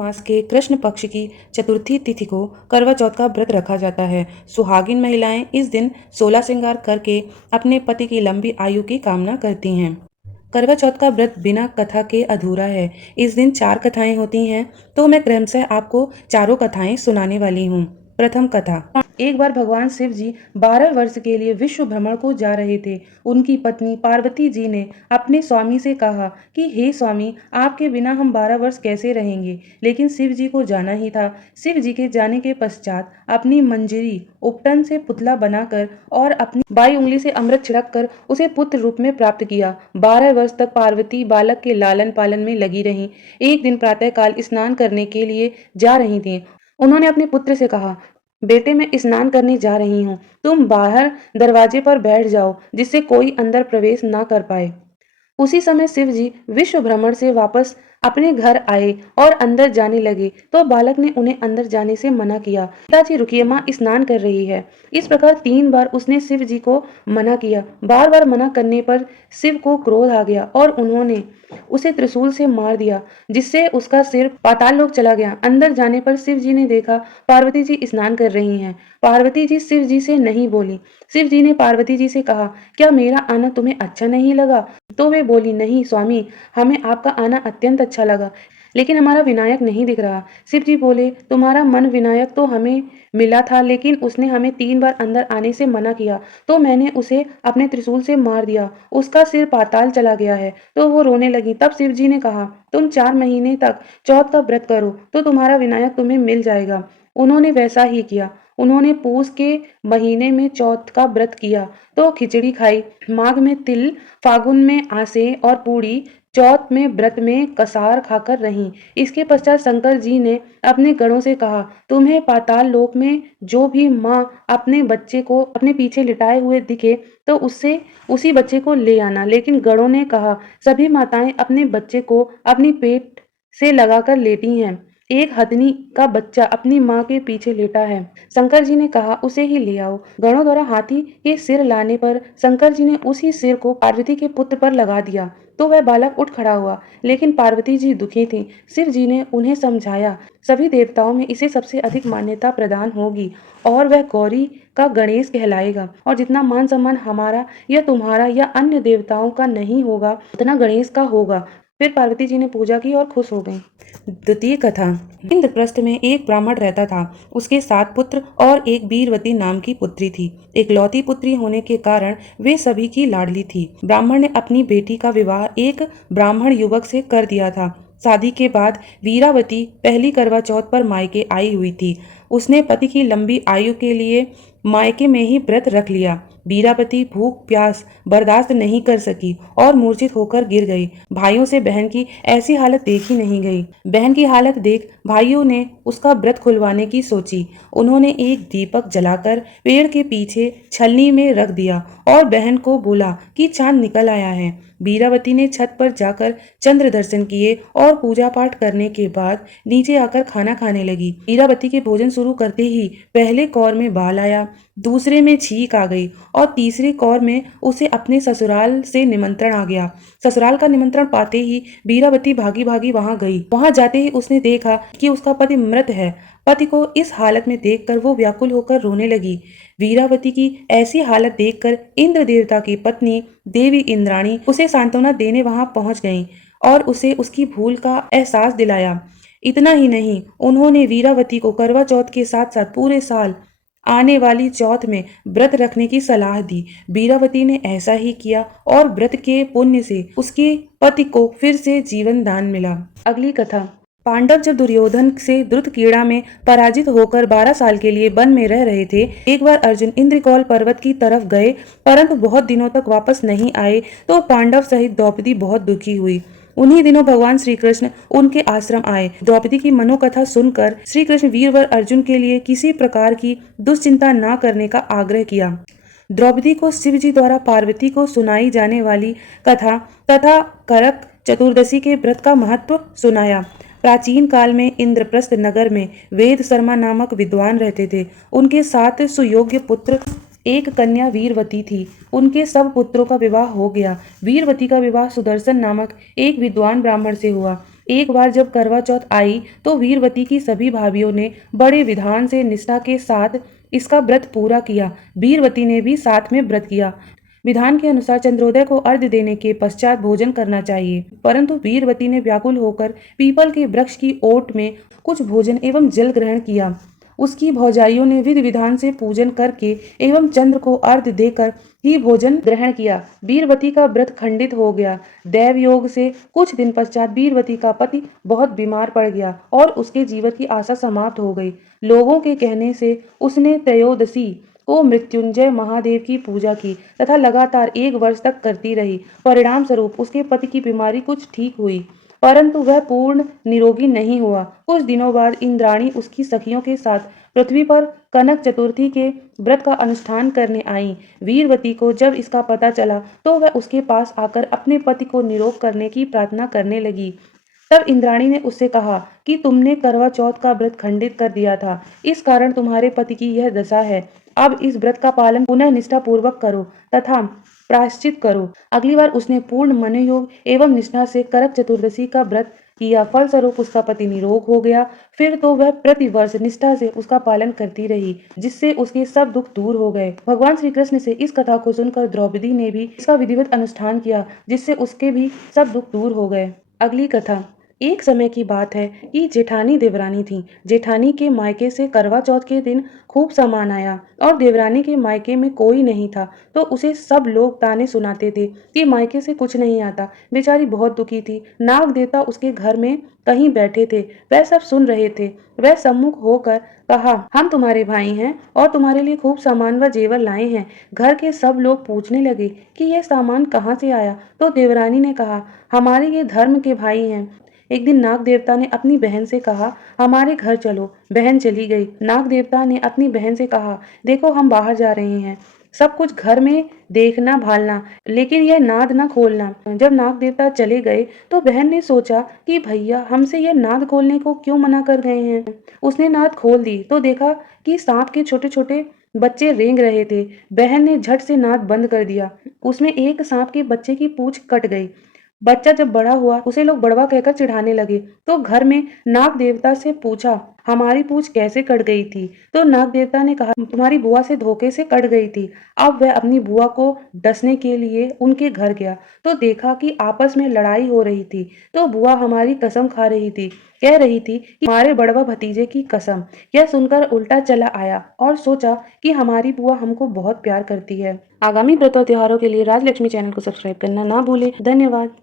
मास के कृष्ण पक्ष की चतुर्थी तिथि को करवा चौथ का व्रत रखा जाता है। सुहागिन महिलाएं इस दिन 16 श्रृंगार करके अपने पति की लंबी आयु की कामना करती हैं। करवा चौथ का व्रत बिना कथा के अधूरा है। इस दिन 4 कथाएं होती हैं, तो मैं क्रमशः आपको चारों कथाएं सुनाने वाली हूँ। प्रथम कथा। एक बार भगवान शिव जी 12 वर्ष के लिए विश्व भ्रमण को जा रहे थे। उनकी पत्नी पार्वती जी ने अपने स्वामी से कहा कि हे स्वामी, आपके बिना हम 12 वर्ष कैसे रहेंगे। लेकिन शिव जी को जाना ही था। शिव जी के जाने के पश्चात अपनी मंजरी उपटन से पुतला बनाकर और अपनी बाई उंगली से अमृत छिड़क कर उसे पुत्र रूप में प्राप्त किया। 12 वर्ष तक पार्वती बालक के लालन पालन में लगी रहीं। एक दिन प्रातःकाल स्नान करने के लिए जा रही थीं। उन्होंने अपने पुत्र से कहा, बेटे, मैं स्नान करने जा रही हूँ, तुम बाहर दरवाजे पर बैठ जाओ, जिससे कोई अंदर प्रवेश ना कर पाए। उसी समय शिव जी विश्व भ्रमण से वापस अपने घर आए और अंदर जाने लगे तो बालक ने उन्हें अंदर जाने से मना किया। पिताजी रुकिए, माँ स्नान कर रही है। इस प्रकार 3 बार उसने शिव जी को मना किया। बार बार मना करने पर शिव को क्रोध आ गया और उन्होंने उसे त्रिशूल से मार दिया, जिससे उसका सिर पाताल लोक चला गया। अंदर जाने पर शिव जी ने देखा पार्वती जी स्नान कर रही हैं। पार्वती जी शिव जी से नहीं बोली। शिव जी ने पार्वती जी से कहा, क्या मेरा आना तुम्हें अच्छा नहीं लगा? तो वे बोली, नहीं स्वामी, हमें आपका आना अत्यंत अच्छा लगा, लेकिन हमारा विनायक नहीं दिख रहा। शिव जी बोले, तुम्हारा मन विनायक तो हमें मिला था, लेकिन उसने हमें 3 बार अंदर आने से मना किया, तो मैंने उसे अपने त्रिशूल से मार दिया। उसका सिर पाताल चला गया है। तो वो रोने लगी। तब शिव जी ने कहा, तुम 4 महीने तक चौथ का व्रत करो तो तुम्हारा विनायक तुम्हें मिल जाएगा। उन्होंने वैसा ही किया। उन्होंने पूस के महीने में चौथ का व्रत किया तो खिचड़ी खाई, माघ में तिल, फागुन में आसे और पूड़ी, चौथ में व्रत में कसार खाकर रहीं। इसके पश्चात शंकर जी ने अपने गणों से कहा, तुम्हें पाताल लोक में जो भी माँ अपने बच्चे को अपने पीछे लिटाए हुए दिखे तो उससे उसी बच्चे को ले आना। लेकिन गणों ने कहा, सभी माताएं अपने बच्चे को अपनी पेट से लगाकर लेटी हैं। एक हथनी का बच्चा अपनी माँ के पीछे लेटा है। शंकर जी ने कहा, उसे ही ले आओ। गणों द्वारा हाथी के सिर लाने पर शंकर जी ने उसी सिर को पार्वती के पुत्र पर लगा दिया तो वह बालक उठ खड़ा हुआ। लेकिन पार्वती जी दुखी थीं। शिव जी ने उन्हें समझाया, सभी देवताओं में इसे सबसे अधिक मान्यता प्रदान होगी और वह गौरी का गणेश कहलाएगा, और जितना मान सम्मान हमारा या तुम्हारा या अन्य देवताओं का नहीं होगा, उतना गणेश का होगा। फिर पार्वती जी ने पूजा की और खुश हो गईं। द्वितीय कथा। इंद्रप्रस्थ में एक ब्राह्मण रहता था। उसके 7 पुत्र और एक वीरवती नाम की पुत्री थी। एकलौती पुत्री होने के कारण वे सभी की लाडली थी। ब्राह्मण ने अपनी बेटी का विवाह एक ब्राह्मण युवक से कर दिया था। शादी के बाद वीरावती पहली करवा चौथ पर मायके आई हुई थी। उसने पति की लंबी आयु के लिए मायके में ही व्रत रख लिया। वीरावती भूख प्यास बर्दाश्त नहीं कर सकी और मूर्छित होकर गिर गई। भाइयों से बहन की ऐसी हालत देखी नहीं गई। बहन की हालत देख भाइयों ने उसका व्रत खुलवाने की सोची। उन्होंने एक दीपक जलाकर पेड़ के पीछे छलनी में रख दिया और बहन को बोला कि चांद निकल आया है। वीरावती ने छत पर जाकर चंद्र दर्शन किए और पूजा पाठ करने के बाद नीचे आकर खाना खाने लगी। वीरावती के भोजन शुरू करते ही पहले कौर में बाल आया, दूसरे में छींक आ गई और तीसरी कौर में उसे अपने ससुराल से निमंत्रण आ गया। ससुराल का निमंत्रण पाते ही वीरावती भागी भागी वहां गई। वहां जाते ही उसने देखा कि उसका पति मृत है। पति को इस हालत में देखकर वो व्याकुल होकर रोने लगी। वीरावती की ऐसी हालत देखकर इंद्र देवता की पत्नी देवी इंद्राणी उसे सांत्वना देने वहां पहुंच गईं और उसे उसकी भूल का एहसास दिलाया। इतना ही नहीं, उन्होंने वीरावती को करवा चौथ के साथ साथ पूरे साल आने वाली चौथ में व्रत रखने की सलाह दी। वीरावती ने ऐसा ही किया और व्रत के पुण्य से उसके पति को फिर से जीवन दान मिला। अगली कथा। पांडव जब दुर्योधन से द्रुतकीड़ा में पराजित होकर 12 साल के लिए वन में रह रहे थे, एक बार अर्जुन इंद्रकौल पर्वत की तरफ गए, परंतु बहुत दिनों तक वापस नहीं आए तो पांडव सहित द्रौपदी बहुत दुखी हुई। उन्हीं दिनों भगवान श्री कृष्ण उनके आश्रम आए। द्रौपदी की मनोकथा सुनकर श्री कृष्ण वीरवर अर्जुन के लिए किसी प्रकार की दुश्चिंता न करने का आग्रह किया। द्रौपदी को शिव जी द्वारा पार्वती को सुनाई जाने वाली कथा तथा करक चतुर्दशी के व्रत का महत्व सुनाया। प्राचीन काल में इंद्रप्रस्थ नगर में वेद शर्मा नामक विद्वान रहते थे। उनके 7 सुयोग्य पुत्र, एक कन्या वीरवती थी। उनके सब पुत्रों का विवाह हो गया। वीरवती का विवाह सुदर्शन नामक एक विद्वान ब्राह्मण से हुआ। एक बार जब करवा चौथ आई तो वीरवती की सभी भाभियों ने बड़े विधान से निष्ठा के साथ इसका व्रत पूरा किया। वीरवती ने भी साथ में व्रत किया। विधान के अनुसार चंद्रोदय को अर्घ्य देने के पश्चात भोजन करना चाहिए, परंतु वीरवती ने व्याकुल होकर पीपल के वृक्ष की ओट में कुछ भोजन एवं जल ग्रहण किया। उसकी भौजाइयों ने विधि विधान से पूजन करके एवं चंद्र को अर्घ्य देकर ही भोजन ग्रहण किया। वीरवती का व्रत खंडित हो गया। दैव योग से कुछ दिन पश्चात वीरवती का पति बहुत बीमार पड़ गया और उसके जीवन की आशा समाप्त हो गई। लोगों के कहने से उसने त्रयोदशी को मृत्युंजय महादेव की पूजा की तथा लगातार 1 वर्ष तक करती रही। परिणाम स्वरूप उसके पति की बीमारी कुछ ठीक हुई, परंतु वह पूर्ण निरोगी नहीं हुआ। कुछ दिनों बाद इंद्राणी उसकी सखियों के साथ पृथ्वी पर कनक चतुर्थी के व्रत का अनुष्ठान करने आई। वीरवती को जब इसका पता चला तो वह उसके पास आकर अपने पति को निरोग करने की प्रार्थना करने लगी। तब इंद्राणी ने उससे कहा कि तुमने करवा चौथ का व्रत खंडित कर दिया था, इस कारण तुम्हारे पति की यह दशा है। अब इस व्रत का पालन पुनः निष्ठा पूर्वक करो तथा प्रायश्चित करो। अगली बार उसने पूर्ण मनोयोग एवं निष्ठा से करक चतुर्दशी का व्रत किया। फलस्वरूप उसका पति निरोग हो गया। फिर तो वह प्रतिवर्ष निष्ठा से उसका पालन करती रही, जिससे उसके सब दुख दूर हो गए। भगवान श्री कृष्ण से इस कथा को सुनकर द्रौपदी ने भी इसका विधिवत अनुष्ठान किया, जिससे उसके भी सब दुख दूर हो गए। अगली कथा। एक समय की बात है कि जेठानी देवरानी थी। जेठानी के मायके से करवा चौथ के दिन खूब सामान आया और देवरानी के मायके में कोई नहीं था, तो उसे सब लोग ताने सुनाते थे कि मायके से कुछ नहीं आता। बेचारी बहुत दुखी थी। नाग देवता उसके घर में कहीं बैठे थे, वह सब सुन रहे थे। वह सम्मुख होकर कहा, हम तुम्हारे भाई हैं और तुम्हारे लिए खूब सामान व जेवर लाए हैं। घर के सब लोग पूछने लगे कि यह सामान कहाँ से आया, तो देवरानी ने कहा, हमारे ये धर्म के भाई हैं। एक दिन नाग देवता ने अपनी बहन से कहा, हमारे घर चलो। बहन चली गई। नाग देवता ने अपनी बहन से कहा, देखो हम बाहर जा रहे हैं, सब कुछ घर में देखना भालना, लेकिन यह नाद न खोलना। जब नाग देवता चले गए तो बहन ने सोचा कि भैया हमसे यह नाद खोलने को क्यों मना कर गए हैं। उसने नाद खोल दी तो देखा कि सांप के छोटे छोटे बच्चे रेंग रहे थे। बहन ने झट से नाद बंद कर दिया। उसमें एक सांप के बच्चे की पूंछ कट गई। बच्चा जब बड़ा हुआ उसे लोग बड़वा कहकर चिढ़ाने लगे, तो घर में नाग देवता से पूछा, हमारी पूंछ कैसे कट गई थी। तो नाग देवता ने कहा, तुम्हारी बुआ से धोखे से कट गई थी। अब वह अपनी बुआ को डसने के लिए उनके घर गया तो देखा कि आपस में लड़ाई हो रही थी। तो बुआ हमारी कसम खा रही थी, कह रही थी कि हमारे बड़वा भतीजे की कसम। यह सुनकर उल्टा चला आया और सोचा कि हमारी बुआ हमको बहुत प्यार करती है। आगामी व्रत और त्योहारों के लिए राजलक्ष्मी चैनल को सब्सक्राइब करना ना भूले। धन्यवाद।